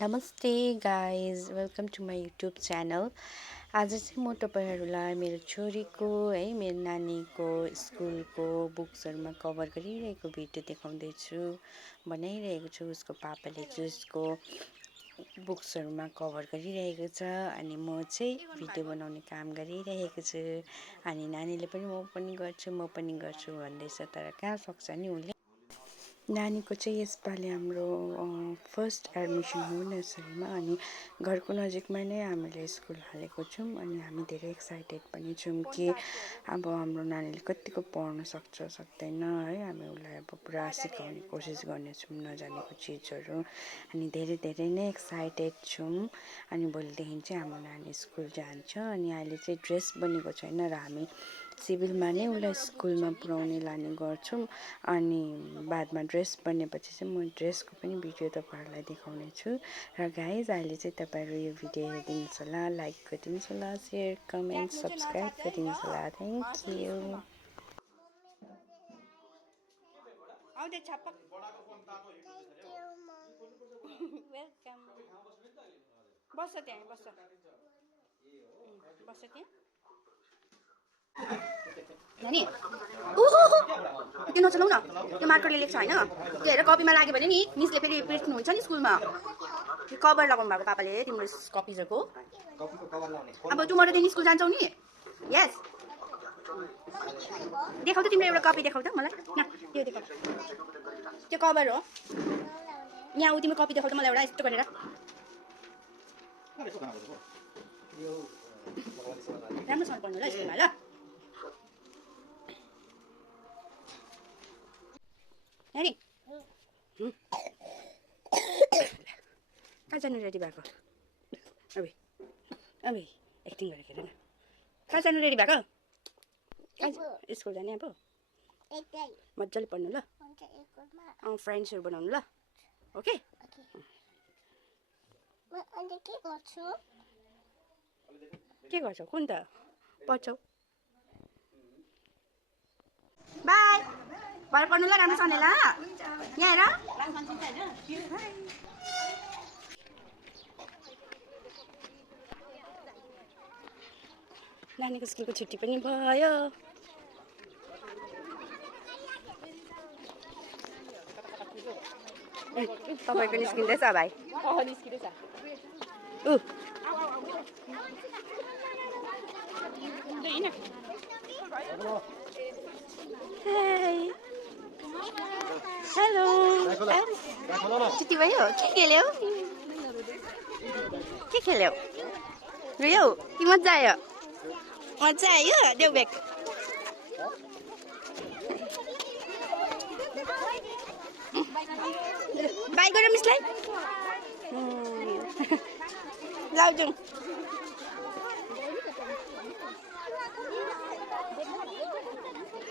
नमस्ते guys welcome to my YouTube channel. आज चाहिँ म तपाईँहरूलाई मेरो छोरीको मेरो नानीको स्कुलको बुक्सहरूमा कभर गरिरहेको भिडियो देखाउँदैछु। बनाइरहेको छु, उसको पापाले चाहिँ उसको बुक्सहरूमा कभर गरिरहेको छ अनि म चाहिँ भिडियो बनाउने काम गरिरहेको छु। अनि नानीले पनि म पनि गर्छु भन्दैछ, तर कहाँ सक्छ नि उसले। नानीको चाहिँ यसपालि हाम्रो फर्स्ट एडमिसन हो नर्सरीमा अनि घरको नजिकमा नै हामीले स्कुल हालेको छौँ। अनि हामी धेरै एक्साइटेड पनि छौँ कि अब हाम्रो नानीले कतिको पढ्न सक्छ सक्दैन है। हामी उसलाई अब पुरा सिकाउने कोसिस गर्नेछौँ नजानेको चिजहरू। अनि धेरै धेरै नै एक्साइटेड छौँ। अनि भोलिदेखि चाहिँ हाम्रो नानी स्कुल जान्छ। अनि अहिले चाहिँ ड्रेस बनेको छैन र हामी सिभिलमा नै उसलाई स्कुलमा पुऱ्याउने लाने गर्छौँ। अनि बादमा ड्रेस बनेपछि चाहिँ म ड्रेसको पनि भिडियो तपाईँहरूलाई देखाउने छु। र गाइज अहिले चाहिँ तपाईँहरू यो भिडियो हेरिदिनुहोस् होला, लाइक गरिदिनुहोस् होला, सेयर कमेन्ट सब्सक्राइब गरिदिनुहोस् होला। Thank you. वेलकम। बस त्यहाँ बस बस त्यहाँ नानी ओहो त्यो नचलाउ न, त्यो मार्करले लेख्छ होइन। त्यो हेर कपीमा लाग्यो भने नि मिसले फेरि पिट्नुहुन्छ नि स्कुलमा। त्यो कभर लगाउनु भएको पापाले तिम्रो कपिजहरूको। अब टुमरो दिन स्कुल जान्छौ नि। यस देखाउ त, तिम्रो एउटा कपी देखाउ त मलाई। न त्यो देखाउ, त्यो कभर हो। यहाँ ऊ तिम्रो कपी देखाउ त मलाई एउटा यस्तो गरेर। राम्रोसँग पढ्नु ल स्कुलमा ल। नानी कहाँ जानु रेडी भएको? अबे अबे एक्टिङ गरेको हेर न। कहाँ जानु रेडी भएको? स्कुल जाने अब मजाले पढ्नु ल। फ्रेन्ड्सहरू बनाउनु ल। ओके के गर्छौ? कुन त पढ्छौ? बाई भरे पढ्नु ल राम्रोसँग ल। यहाँ हेर नानीको स्कुलको छुट्टी पनि भयो। तपाईँको निस्किँदैछ भाइ? निस्किँदैछ। हेलो छुट्टी भयो? के खेल्यौ? के खेल्यौ? गयौ कि मजा आयो? मजा आयो? देऊ ब्याग। बाई गर मिसलाई। जाऊ जाउँ।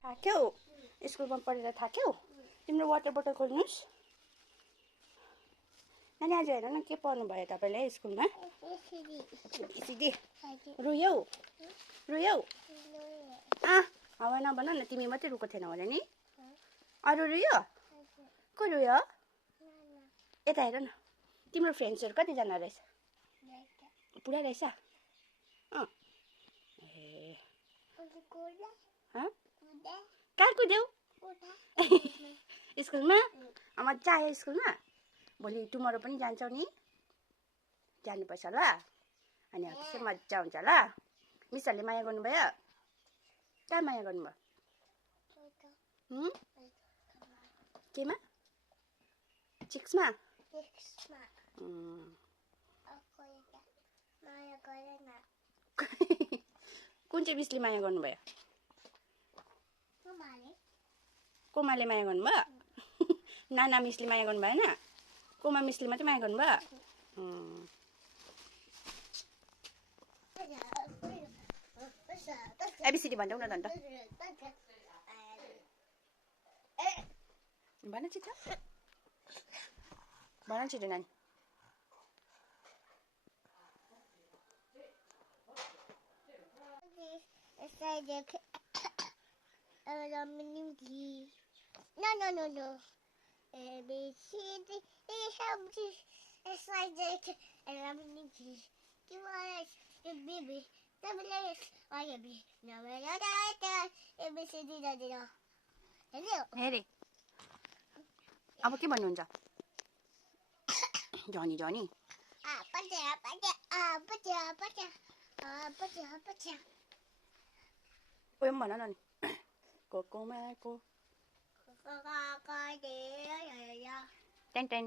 थाक्यौ? स्कुलमा पढेर थाक्यौ? तिम्रो वाटर बोतल खोल्नुहोस्। नानी आज हेर न के पढ्नु भयो तपाईँले स्कुलमा? एबिसिडी रुयौ रुयौ। हावा नभन न, तिमी मात्रै रुको थिएन होला नि। अरू रुयो? को रुयो? यता हेर न, तिम्रो फ्रेन्ड्सहरू कतिजना रहेछ? पुरा रहेछ? ए कहाँ कुद्यौ? स्कुलमा मजा आयो स्कुलमा? भोलि टुमरो पनि जान्छौ नि? जानुपर्छ ल। अनि अब चाहिँ मजा हुन्छ ल। मिसहरूले माया गर्नुभयो? कहाँ माया गर्नुभयो? केमा? चिक्समा? कुन चाहिँ मिसले माया गर्नुभयो? कोमाले माया गर्नुभयो? नाना मिसले माया गर्नु भएन? कोमा मिसले मात्रै माया गर्नुभयो? एबिसिडी भन्देऊ न त अन्त। भन छिटो, भन छिटो नानी। No. A B C D E F G It's like this, and I'm in the cheese. You want the baby, the place, why you be? No, I don't know. ABCD. हेरे अब के भन्नुहुन्छ जनी जनी उयो पनि भन न नि कोकोमाको टेन टेन